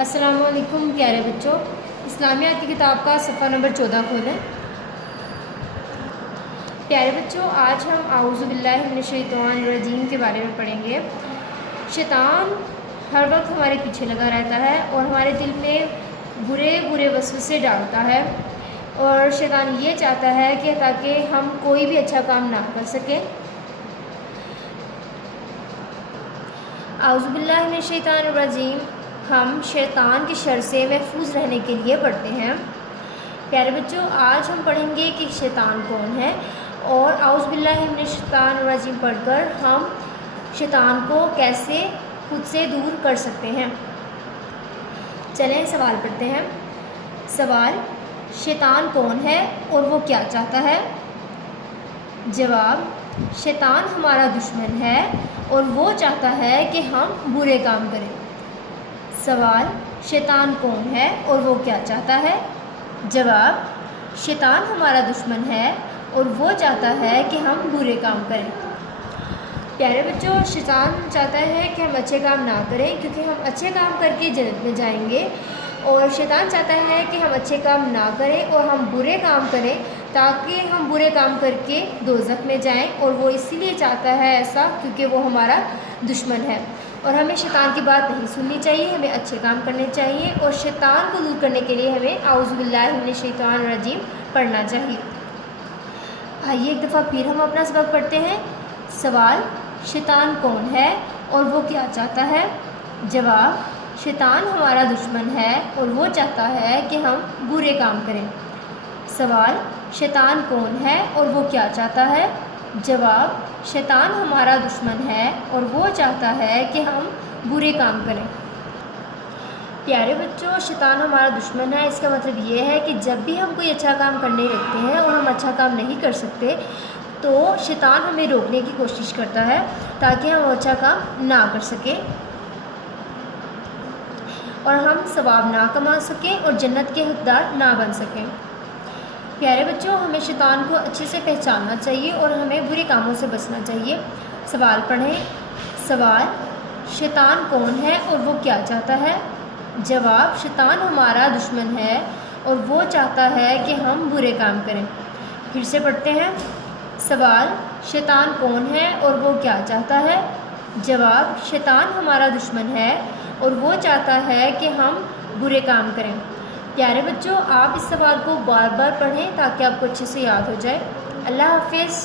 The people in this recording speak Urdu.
السلام علیکم پیارے بچوں، اسلامیات کی کتاب کا صفحہ نمبر 14 کھولیں۔ پیارے بچوں، آج ہم اعوذ باللہ من الشیطان الرجیم کے بارے میں پڑھیں گے۔ شیطان ہر وقت ہمارے پیچھے لگا رہتا ہے اور ہمارے دل میں برے وسوسے ڈالتا ہے، اور شیطان یہ چاہتا ہے کہ تاکہ ہم کوئی بھی اچھا کام نہ کر سکیں۔ اعوذ باللہ من الشیطان الرجیم ہم شیطان کی شر سے محفوظ رہنے کے لیے پڑھتے ہیں۔ پیارے بچوں، آج ہم پڑھیں گے کہ شیطان کون ہے، اور اعوذ باللہ من الشیطان الرجیم پڑھ کر ہم شیطان کو کیسے خود سے دور کر سکتے ہیں۔ چلیں سوال پڑھتے ہیں۔ سوال: شیطان کون ہے اور وہ کیا چاہتا ہے؟ جواب: شیطان ہمارا دشمن ہے اور وہ چاہتا ہے کہ ہم برے کام کریں۔ سوال: شیطان کون ہے اور وہ کیا چاہتا ہے؟ جواب: شیطان ہمارا دشمن ہے اور وہ چاہتا ہے کہ ہم برے کام کریں۔ پیارے بچوں، شیطان چاہتا ہے کہ ہم اچھے کام نہ کریں کیونکہ ہم اچھے کام کر کے جنت میں جائیں گے، اور شیطان چاہتا ہے کہ ہم اچھے کام نہ کریں اور ہم برے کام کریں تاکہ ہم برے کام کر کے دوزخ میں جائیں، اور وہ اسی لیے چاہتا ہے ایسا کیونکہ وہ ہمارا دشمن ہے۔ اور ہمیں شیطان کی بات نہیں سننی چاہیے، ہمیں اچھے کام کرنے چاہیے، اور شیطان کو دور کرنے کے لیے ہمیں اعوذ باللہ من الشیطان الرجیم پڑھنا چاہیے۔ آئیے ایک دفعہ پھر ہم اپنا سبق پڑھتے ہیں۔ سوال: شیطان کون ہے اور وہ کیا چاہتا ہے؟ جواب: شیطان ہمارا دشمن ہے اور وہ چاہتا ہے کہ ہم برے کام کریں۔ سوال: شیطان کون ہے اور وہ کیا چاہتا ہے؟ جواب: شیطان ہمارا دشمن ہے اور وہ چاہتا ہے کہ ہم برے کام کریں۔ پیارے بچوں، شیطان ہمارا دشمن ہے، اس کا مطلب یہ ہے کہ جب بھی ہم کوئی اچھا کام کرنے لگتے ہیں اور ہم اچھا کام نہیں کر سکتے تو شیطان ہمیں روکنے کی کوشش کرتا ہے تاکہ ہم اچھا کام نہ کر سکیں اور ہم ثواب نہ کما سکیں اور جنت کے حقدار نہ بن سکیں۔ پیارے بچوں، ہمیں شیطان کو اچھے سے پہچاننا چاہیے اور ہمیں برے کاموں سے بچنا چاہیے۔ سوال پڑھیں۔ سوال: شیطان کون ہے اور وہ کیا چاہتا ہے؟ جواب: شیطان ہمارا دشمن ہے اور وہ چاہتا ہے کہ ہم برے کام کریں۔ پھر سے پڑھتے ہیں۔ سوال: شیطان کون ہے اور وہ کیا چاہتا ہے؟ جواب: شیطان ہمارا دشمن ہے اور وہ چاہتا ہے کہ ہم برے کام کریں۔ پیارے بچوں، آپ اس سوال کو بار بار پڑھیں تاکہ آپ کو اچھے سے یاد ہو جائے۔ اللہ حافظ۔